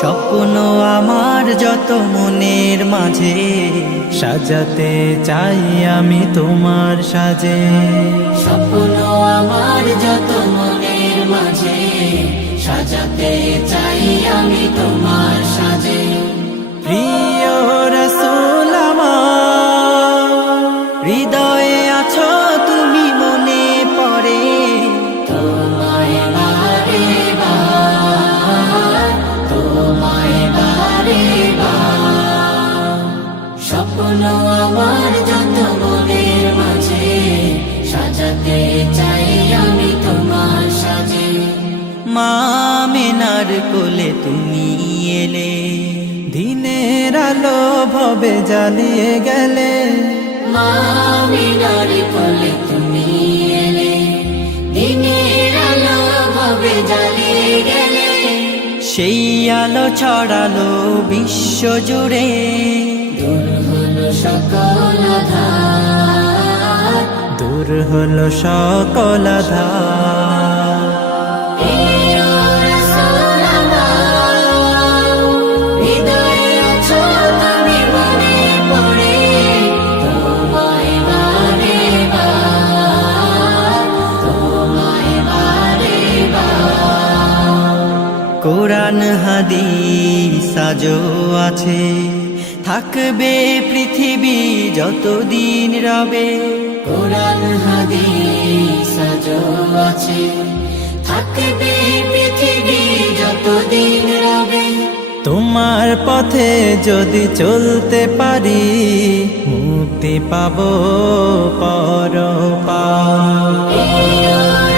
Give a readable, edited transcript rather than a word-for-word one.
স্বপ্ন আমার যত মনের মাঝে সাজাতে চাই আমি তোমার সাজে। স্বপ্ন আমার যত মনের মাঝে সাজাতে চাই আমি তোমার সাজে। প্রিয় রাসূল আমার, হৃদয়ে আছো তুমি, মনে পড়ে তোমায় বারে বার, তোমায় বারে বার। স্বপ্ন আমার যত মনের মাঝে সাজাতে চাই আমি তোমার সাজে। মা আমিনার কোলে তুমি এলে, দিনের আলো ভবে জ্বালিয়ে গেলে। মা আমিনার কোলে তুমি এলে, দিনের আলো ভাবে জ্বালিয়ে গেলে। সেই আলো ছড়ালো বিশ্ব জুড়ে, দূর হলো সকল আঁধার, দূর হলো সকল আঁধার। প্রিয় রাসূল আমার, হৃদয়ে আছো তুমি, মনে পড়ে তোমায় বারে বার, তোমায় বারে বার। কোরআন হাদিস আজও আছে, থাকবে পৃথিবী যতদিন রবে। কোরআন হাদিস আজও আছে, থাকবে পৃথিবী যতদিন রবে। তোমার পথে যদি চলতে পারি, মুক্তি পাবো পরপার। প্রিয়